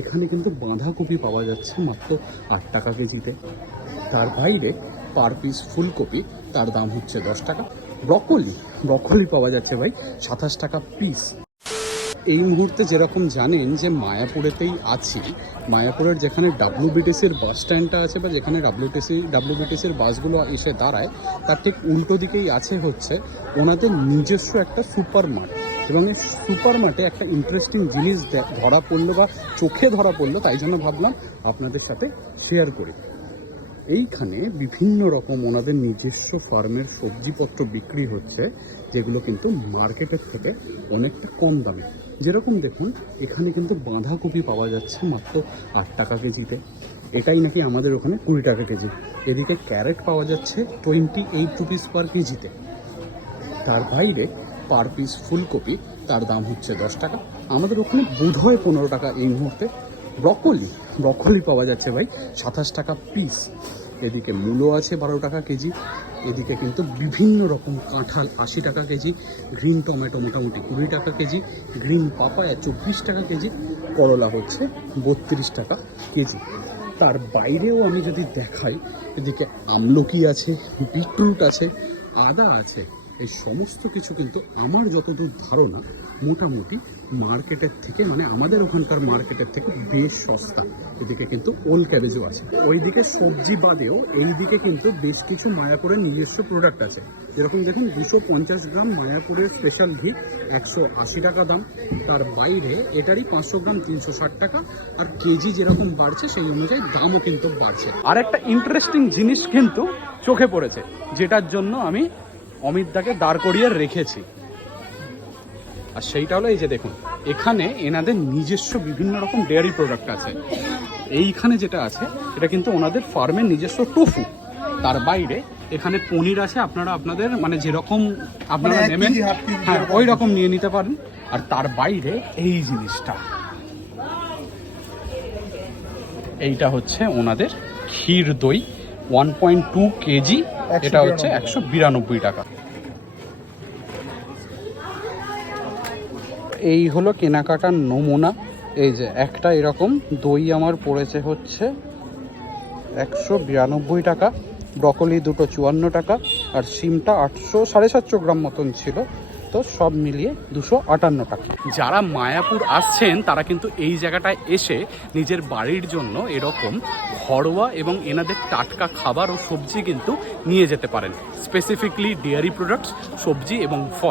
এখানে কিন্তু বাঁধাকপি পাওয়া যাচ্ছে মাত্র 8 টাকা কেজিতে। তার বাইরে পার পিস ফুলকপি তার দাম হচ্ছে 10 টাকা। ব্রকলি পাওয়া যাচ্ছে ভাই 27 টাকা পিস। এই মুহূর্তে যেরকম জানেন যে মায়াপুরেতেই আছি, মায়াপুরের যেখানে ডাব্লিউবিটিসির বাস স্ট্যান্ডটা আছে বা যেখানে ডাব্লিউবিটিসির বাসগুলো এসে দাঁড়ায়, তার ঠিক উল্টো দিকেই আছে হচ্ছে ওনাদের নিজস্ব একটা সুপার মার্ট। এবং এই সুপার মার্টে একটা ইন্টারেস্টিং জিনিস ধরা পড়লো বা চোখে ধরা পড়লো, তাই জন্য ভাবলাম আপনাদের সাথে শেয়ার করি। এইখানে বিভিন্ন রকম ওনাদের নিজস্ব ফার্মের সবজিপত্র বিক্রি হচ্ছে, যেগুলো কিন্তু মার্কেটের থেকে অনেকটা কম দামে। যেরকম দেখুন, এখানে কিন্তু বাঁধাকপি পাওয়া যাচ্ছে মাত্র 8 টাকা কেজিতে। এটাই নাকি আমাদের ওখানে 20 টাকা কেজি। এদিকে ক্যারেট পাওয়া যাচ্ছে 28 রুপিস পার কেজিতে। তার বাইরে পার পিস ফুলকপি তার দাম হচ্ছে 10 টাকা। আমাদের ওখানে বোধহয় 15 টাকা এই মুহূর্তে। ব্রকলি পাওয়া যাচ্ছে ভাই 27 টাকা পিস। এদিকে মূলো আছে 12 টাকা কেজি। এদিকে কিন্তু বিভিন্ন রকম কাঁঠাল 80 টাকা কেজি, গ্রিন টমেটো মোটামুটি 20 টাকা কেজি, গ্রিন পাপায়া 24 টাকা কেজি, করলা হচ্ছে 32 টাকা কেজি। তার বাইরেও আমি যদি দেখাই, এদিকে আমলকি আছে, বিটরুট আছে, আদা আছে। এই সমস্ত কিছু কিন্তু আমার যতদূর ধারণা মোটামুটি মার্কেটের থেকে, মানে আমাদের ওখানকার মার্কেটের থেকে বেশ সস্তা। এদিকে কিন্তু ওল ক্যাবেজও আছে। ওইদিকে সবজি বাদেও এইদিকে কিন্তু বেশ কিছু মায়াপুরের নিজস্ব প্রোডাক্ট আছে। যেরকম দেখুন 250 গ্রাম মায়াপুরের স্পেশাল ঘি 180 টাকা দাম। তার বাইরে এটারই 500 গ্রাম 360 টাকা। আর কেজি যেরকম বাড়ছে সেই অনুযায়ী দামও কিন্তু বাড়ছে। আর একটা ইন্টারেস্টিং জিনিস কিন্তু চোখে পড়েছে, যেটার জন্য আমি অমিতদাকে দাঁড় করিয়ে রেখেছি। আর সেইটা হলো এই যে দেখুন, এখানে এনাদের নিজস্ব বিভিন্ন রকম ডেয়ারি প্রোডাক্ট আছে। এইখানে যেটা আছে এটা কিন্তু ওনাদের ফার্মের নিজস্ব টোফু। তার বাইরে এখানে পনির আছে, আপনারা আপনাদের মানে যেরকম আপনারা নেবেন, হ্যাঁ ওই রকম নিয়ে নিতে পারেন। আর তার বাইরে এই জিনিসটা, এইটা হচ্ছে ওনাদের ক্ষীর দই 1.2 কেজি। এটা হচ্ছে 192 টাকা। এই হলো কেনাকাটার নমুনা। এই যে একটা এরকম দই আমার পড়েছে হচ্ছে 192 টাকা, ব্রকলি দুটো 54 টাকা, আর সিমটা 750 গ্রাম মতন ছিল। তো সব মিলিয়ে 258 টাকা। যারা মায়াপুর আসছেন তারা কিন্তু এই জায়গাটায় এসে নিজের বাড়ির জন্য এরকম ঘরোয়া এবং এনাদের টাটকা খাবার ও সবজি কিন্তু নিয়ে যেতে পারেন। স্পেসিফিকলি ডেয়ারি প্রোডাক্টস, সবজি এবং ফল।